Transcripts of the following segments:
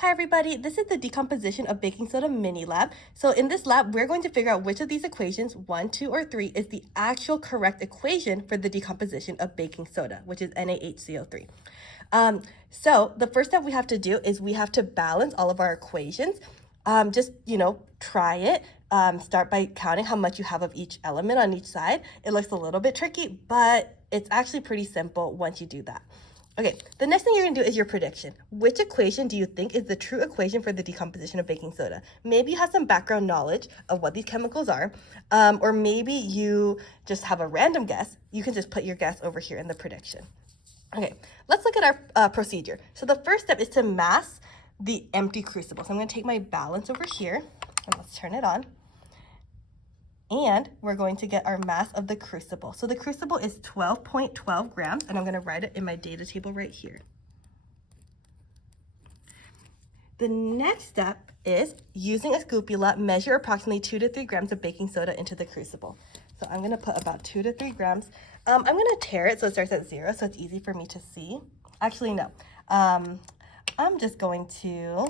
Hi everybody, this is the decomposition of baking soda mini lab. So in this lab, we're going to figure out which of these equations, 1, 2, or 3, is the actual correct equation for the decomposition of baking soda, which is NaHCO3. So the first step we have to do is we have to balance all of our equations. Try it. Start by counting how much you have of each element on each side. It looks a little bit tricky, but it's actually pretty simple once you do that. Okay, the next thing you're gonna do is your prediction. Which equation do you think is the true equation for the decomposition of baking soda? Maybe you have some background knowledge of what these chemicals are, or maybe you just have a random guess. You can just put your guess over here in the prediction. Okay, let's look at our procedure. So the first step is to mass the empty crucible. So I'm gonna take my balance over here, and let's turn it on. And we're going to get our mass of the crucible. So the crucible is 12.12 grams, and I'm going to write it in my data table right here. The next step is, using a scoopula, measure approximately 2 to 3 grams of baking soda into the crucible. So I'm going to put about 2 to 3 grams. I'm going to tear it so it starts at 0, so it's easy for me to see. Actually, no. I'm just going to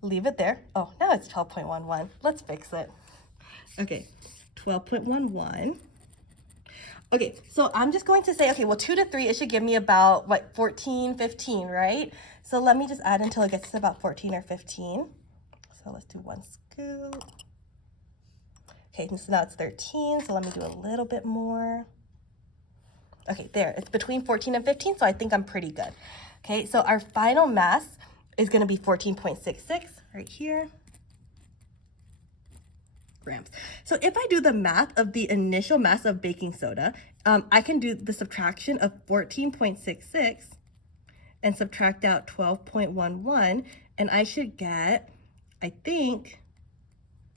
leave it there. Oh, now it's 12.11. Let's fix it. Okay, 12.11. Okay, so I'm just going to say, okay, well, 2 to 3, it should give me about, 14, 15, right? So let me just add until it gets to about 14 or 15. So let's do 1 scoop. Okay, so now it's 13, so let me do a little bit more. Okay, there, it's between 14 and 15, so I think I'm pretty good. Okay, so our final mass is gonna be 14.66 right here. Grams. So if I do the math of the initial mass of baking soda, I can do the subtraction of 14.66 and subtract out 12.11, and I should get, I think,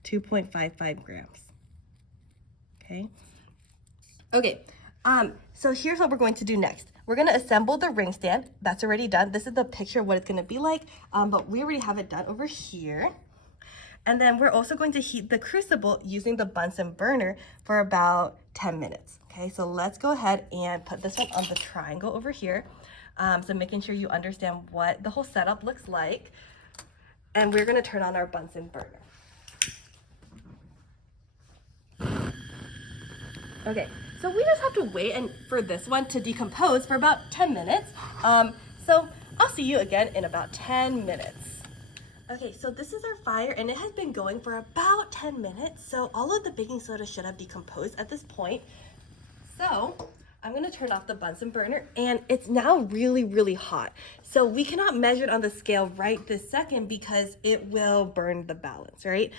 2.55 grams. Okay, so here's what we're going to do next. We're going to assemble the ring stand. That's already done. This is the picture of what it's going to be like, but we already have it done over here. And then we're also going to heat the crucible using the Bunsen burner for about 10 minutes. Okay, so let's go ahead and put this one on the triangle over here. So making sure you understand what the whole setup looks like. And we're gonna turn on our Bunsen burner. Okay, so we just have to wait for this one to decompose for about 10 minutes. So I'll see you again in about 10 minutes. Okay, so this is our fire, and it has been going for about 10 minutes, so all of the baking soda should have decomposed at this point. So I'm gonna turn off the Bunsen burner, and it's now really, really hot. So we cannot measure it on the scale right this second because it will burn the balance, right?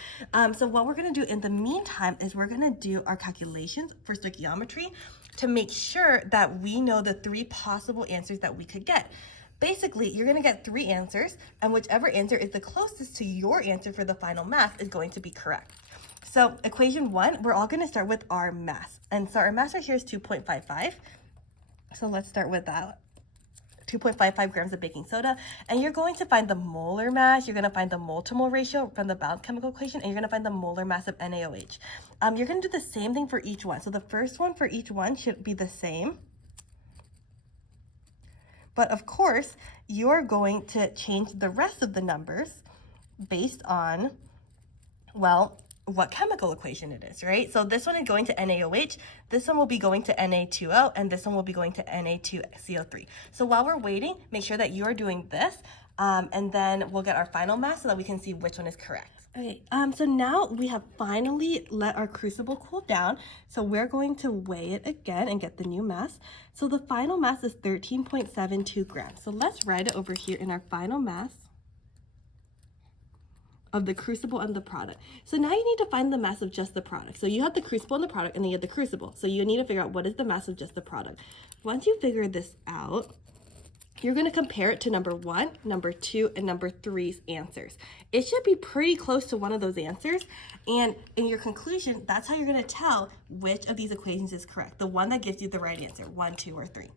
So what we're gonna do in the meantime is we're gonna do our calculations for stoichiometry to make sure that we know the 3 possible answers that we could get. Basically, you're gonna get 3 answers, and whichever answer is the closest to your answer for the final mass is going to be correct. So equation 1, we're all gonna start with our mass. And so our mass right here is 2.55. So let's start with that. 2.55 grams of baking soda. And you're going to find the molar mass, you're gonna find the mole to mole ratio from the balanced chemical equation, and you're gonna find the molar mass of NaOH. You're gonna do the same thing for each one. So the first one for each one should be the same. But of course, you're going to change the rest of the numbers based on, well, what chemical equation it is, right? So this one is going to NaOH, this one will be going to Na2O, and this one will be going to Na2CO3. So while we're waiting, make sure that you're doing this, and then we'll get our final mass so that we can see which one is correct. Okay, so now we have finally let our crucible cool down. So we're going to weigh it again and get the new mass. So the final mass is 13.72 grams. So let's write it over here in our final mass of the crucible and the product. So now you need to find the mass of just the product. So you have the crucible and the product, and then you have the crucible. So you need to figure out what is the mass of just the product. Once you figure this out, you're going to compare it to number 1, number 2, and number 3's answers. It should be pretty close to one of those answers. And in your conclusion, that's how you're going to tell which of these equations is correct. The one that gives you the right answer, 1, 2, or 3.